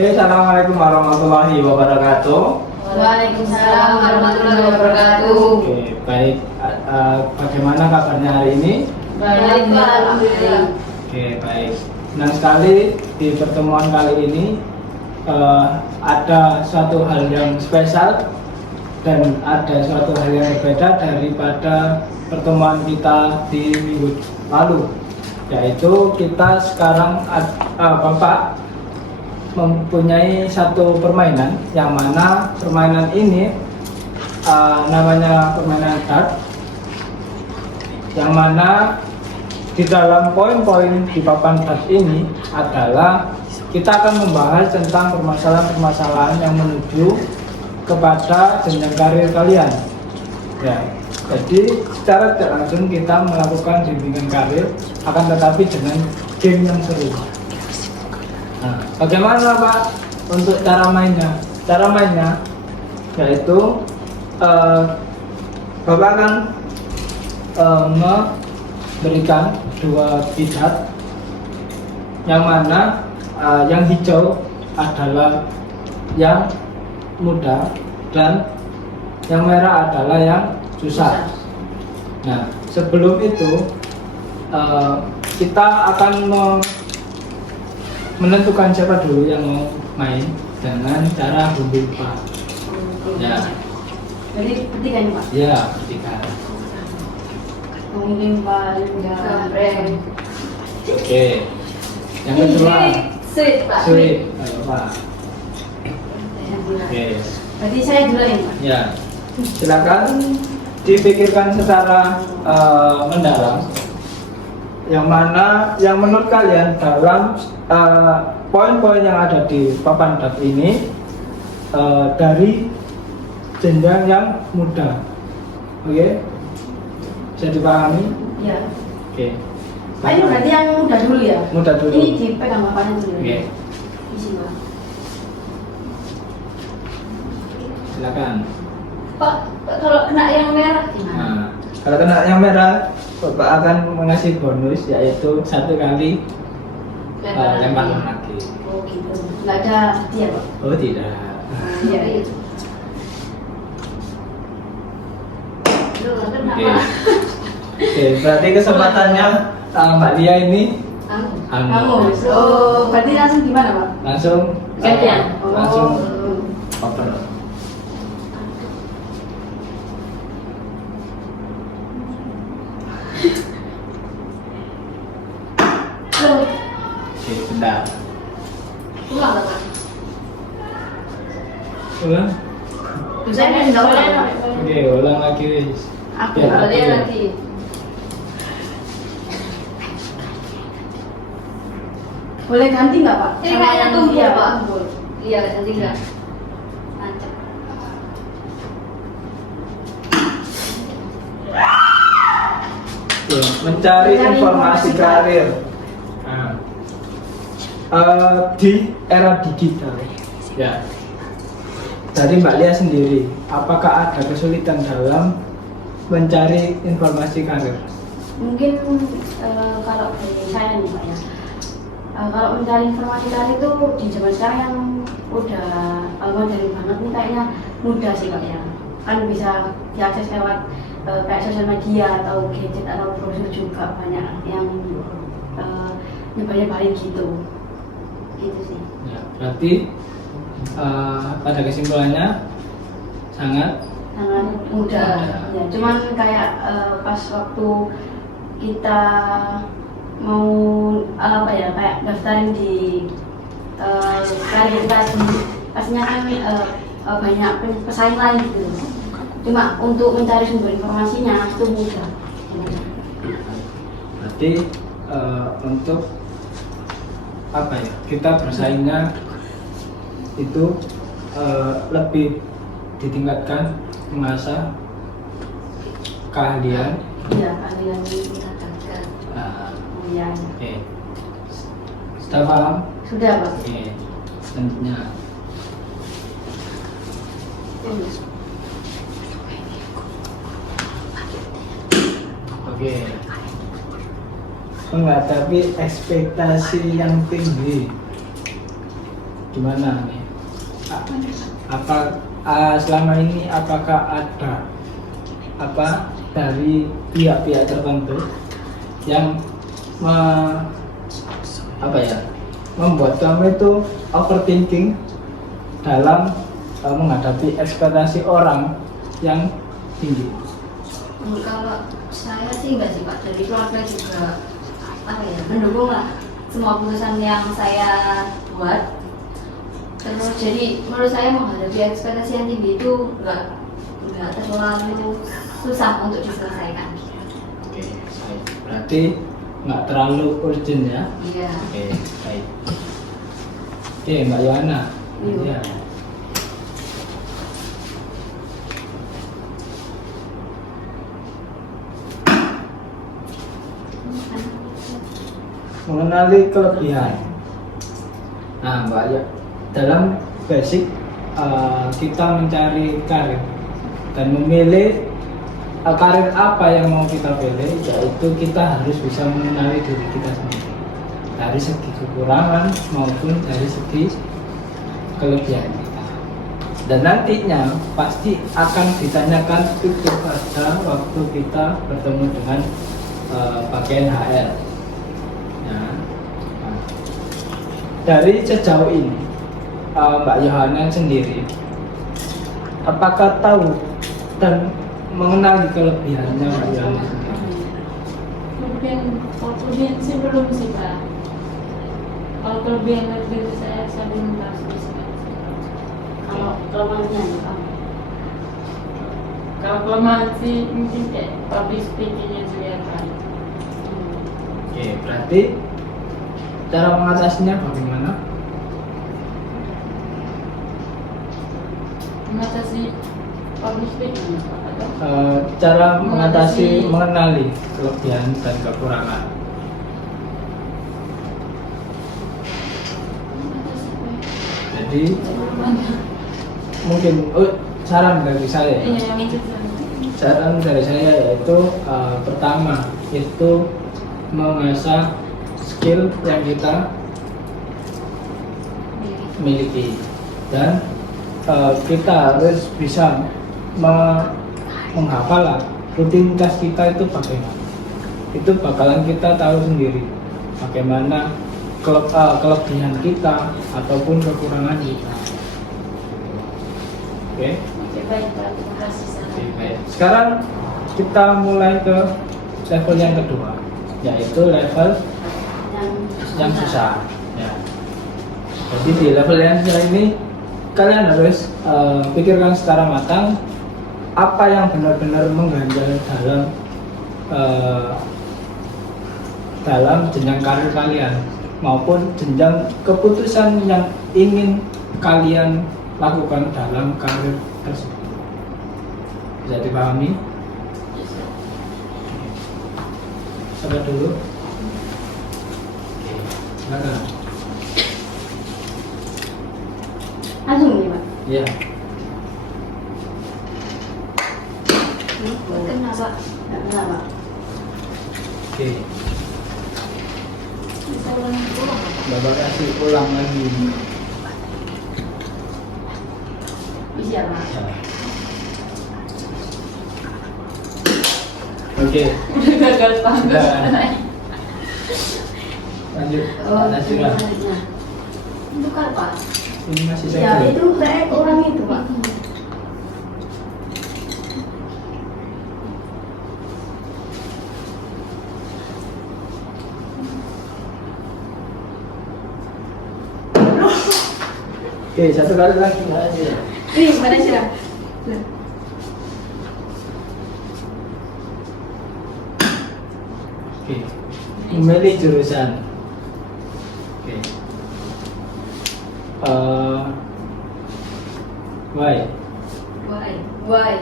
Oke, assalamualaikum warahmatullahi wabarakatuh. Waalaikumsalam warahmatullahi wabarakatuh. Oke, baik. Bagaimana kabarnya hari ini? Baik, Pak. Alhamdulillah. Oke, baik. Senang sekali di pertemuan kali ini ada suatu hal yang spesial dan ada suatu hal yang berbeda daripada pertemuan kita di minggu lalu, yaitu kita sekarang Bapak mempunyai satu permainan yang mana permainan ini namanya permainan dart, yang mana di dalam poin-poin di papan dart ini adalah kita akan membahas tentang permasalahan-permasalahan yang menuju kepada jenjang karir kalian. Ya, jadi secara tidak langsung kita melakukan bimbingan karir, akan tetapi dengan game yang seru. Nah, bagaimana Pak untuk cara mainnya? Cara mainnya yaitu Bapak akan memberikan dua bidar, yang mana yang hijau adalah yang mudah dan yang merah adalah yang susah. Nah, sebelum itu kita akan menentukan siapa dulu yang mau main dengan cara membuka. Ya. Jadi ketiga nih, Pak. Ya, ketika. Mungkin paling gambreng. Oke. Yang kedua, Sweet, Pak. sweet. Ayo, Pak. Oke. Berarti saya dulu ya, Pak. Ya. Silakan dipikirkan secara mendalam. Yang mana yang menurut kalian dalam poin-poin yang ada di papan dart ini dari jenjang yang mudah. Oke, bisa dipahami? Iya. Oke. Pak, ini berarti yang mudah dulu ya? Mudah dulu. Ini dipegang papannya dulu. Oke. Isi, Pak. Silakan. Pak, kalau kena yang merah gimana? Nah, kalau kena yang merah, Bapak akan mengasih bonus, yaitu 1 kali lempar lagi. Oh gitu. Nggak ada hadiah, Pak? Oh tidak. Iya, itu. Oke. Oke, berarti kesempatannya Mbak Lia ini Kamu. Oh, berarti langsung gimana, Pak? langsung Gantian. langsung Oh. oper. Oke, bentar. Ulang, Pak. Ulang. Bisa enggak boleh? Oke, ulang lagi wis. Aku Biar boleh aku. lagi. Boleh ganti nggak, Pak? Ini kayaknya tumpul, Iya, Pak. tumpul. Iya, nanti enggak. Mantap. Oke, mencari informasi karir. Nah, di era digital. Ya. Dari Mbak Lia sendiri, apakah ada kesulitan dalam mencari informasi karir? Mungkin kalau dari saya nih, Pak ya. Kalau mencari informasi tadi itu di zaman sekarang yang udah modern banget nih, kayaknya mudah sih, Pak ya. Kan bisa diakses lewat kayak sosial media atau gadget atau browser juga, banyak yang nyebar-nyebarin gitu. Gitu sih. Ya, berarti pada kesimpulannya sangat Mudah. Ya, cuman kayak pas waktu kita mau apa ya, kayak daftarin di karir kita sendiri, pastinya kan banyak pesaing lain gitu. Cuma untuk mencari sumber informasinya itu mudah. berarti untuk apa ya, kita bersaingnya itu lebih ditingkatkan, mengasah keahlian. Iya, kalian kita dapatkan. Iya. Oke, sudah paham? Sudah, Pak. Oke, selanjutnya. Oke, menghadapi ekspektasi yang tinggi. gimana nih? Apa selama ini apakah ada apa dari pihak-pihak tertentu yang membuat kamu itu overthinking dalam menghadapi ekspektasi orang yang tinggi? Kalau saya sih enggak sih Pak, dari keluarga juga mendukung lah semua keputusan yang saya buat. Terus jadi menurut saya menghadapi ekspektasi yang tinggi itu enggak terlalu susah untuk diselesaikan. Oke, baik. Berarti nggak terlalu urgent ya? Iya. Oke, baik. Oke, Mbak Yohana. Iya. Ya. Mengenali kelebihan. Nah, Mbak ya, dalam basic kita mencari karir dan memilih karir apa yang mau kita pilih, yaitu kita harus bisa mengenali diri kita sendiri dari segi kekurangan maupun dari segi kelebihan kita. Dan nantinya pasti akan ditanyakan itu pada waktu kita bertemu dengan bagian HR. Nah, dari sejauh ini Mbak Yohana sendiri apakah tahu dan mengenali kelebihannya Mbak Yohana sendiri? Kalau kelebihan sih belum sih Pak. Kalau kelebihan dari saya belum tahu sih. Kalau kelemahannya nih kamu? Kalau kelemahan sih mungkin kayak public speaking yang kelihatan. Oke, berarti cara mengatasinya bagaimana? Mengatasi public speaking atau Cara mengatasi mengenali kelebihan dan kekurangan. Jadi mungkin saran dari saya ya. yang itu Saran dari saya yaitu pertama itu mengasah skill yang kita miliki dan kita harus bisa menghafal lah rutinitas kita itu bagaimana. Itu bakalan kita tahu sendiri bagaimana kelebihan kita ataupun kekurangan kita. Oke. Oke, baik Pak, terima kasih sangat. Oke, baik. Sekarang kita mulai ke level yang kedua, yaitu level yang susah. Ya. Jadi di level yang susah ini kalian harus pikirkan secara matang apa yang benar-benar mengganjal dalam jenjang karir kalian maupun jenjang keputusan yang ingin kalian lakukan dalam karir tersebut. Bisa dipahami? Coba dulu. Oke, silakan. Langsung nih Pak? Iya. Kenapa? Nggak kenal Pak? Oke, Bisa ulang dulu. Bapak kasih ulang lagi. Bisa Pak? Ya. Oke, Udah gagal banget. Sudah. Lanjut. Najwa. selanjutnya. Itu kan Pak. Ini masih Ya saya. itu kayak orang itu Pak. Oke, satu kali lagi aja. Ini mana sih Pak? Oke, memilih jurusan. Oke. Why? Why?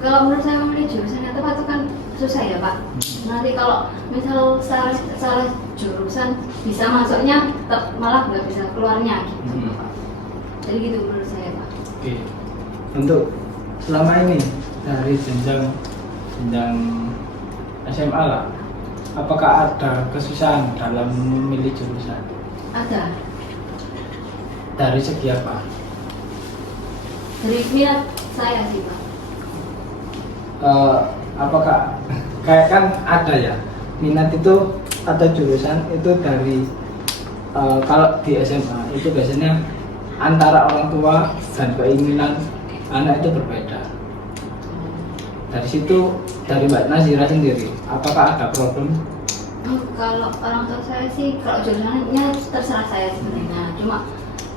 Kalau menurut saya memilih jurusan yang tepat itu kan susah ya Pak. Nanti kalau misal salah jurusan bisa masuknya tetap malah nggak bisa keluarnya gitu Hmm. Pak. Jadi gitu menurut saya Pak. Oke. Untuk selama ini dari jenjang SMA lah, apakah ada kesusahan dalam memilih jurusan? Ada. dari segi apa? Dari minat saya sih Pak. Apakah kayak kan ada ya minat itu atau jurusan itu dari kalau di SMA itu biasanya antara orang tua dan keinginan anak itu berbeda. Dari situ dari Mbak Nazira sendiri, apakah ada problem? Kalau orang tua saya sih, kalau jurusannya terserah saya sebenarnya. Cuma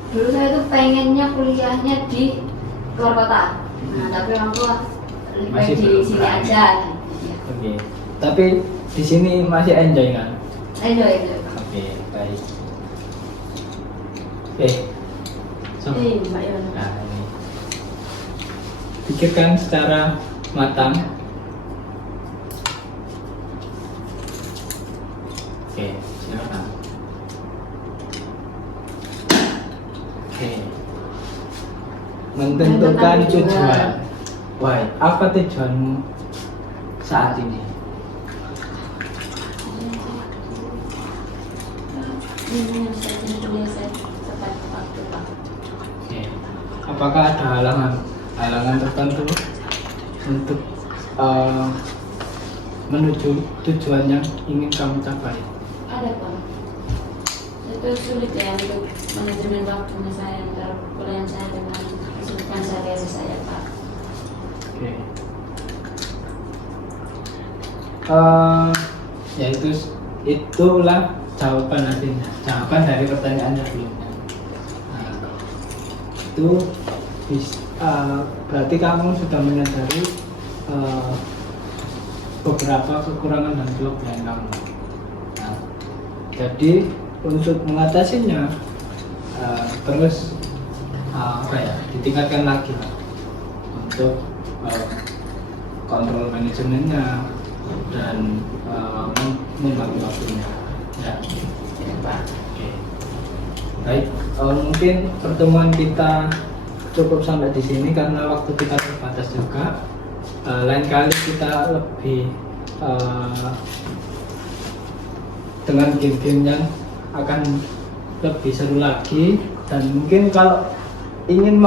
dulu saya tuh pengennya kuliahnya di luar kota. Nah, tapi orang tua lebih Masih baik di belum sini berani. aja. Gitu, ya. Oke. Tapi di sini masih enjoy kan? Enjoy. Oke, baik. So, Mbak Yana. nah ini. Pikirkan secara matang. Oke, silakan. Oke. Menentukan tujuan. Wah, apa tujuanmu saat ini? Ini saya kuliah saya tepat waktu Pak. Oke. Apakah ada halangan tertentu untuk menuju tujuan yang ingin kamu capai? Ada Pak. Itu sulit ya untuk manajemen waktunya saya antara kuliah saya dengan kesibukan sehari-hari saya Pak. Oke. Ya itulah jawaban nantinya. Jawaban dari pertanyaan sebelumnya. Nah, itu berarti kamu sudah menyadari beberapa kekurangan dan kelebihan kamu. Nah, jadi untuk mengatasinya terus ditingkatkan lagi lah untuk kontrol manajemennya dan membagi waktunya. Ya, oke. Baik, mungkin pertemuan kita cukup sampai di sini karena waktu kita terbatas juga. Lain kali kita lebih dengan game-game yang akan lebih seru lagi, dan mungkin kalau ingin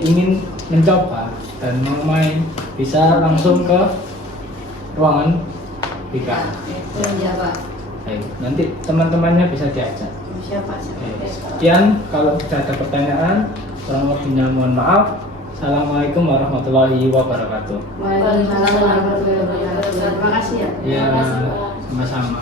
ingin mencoba dan mau main bisa langsung ke ruangan BK. Ya Pak. Baik, nanti teman-temannya bisa diajak. Siapa? Oke, sekian, kalau sudah ada pertanyaan kurang lebihnya mohon maaf. Assalamualaikum warahmatullahi wabarakatuh. Waalaikumsalam warahmatullahi wabarakatuh. Terima kasih ya. Ya, Terima kasih, Pak. sama-sama.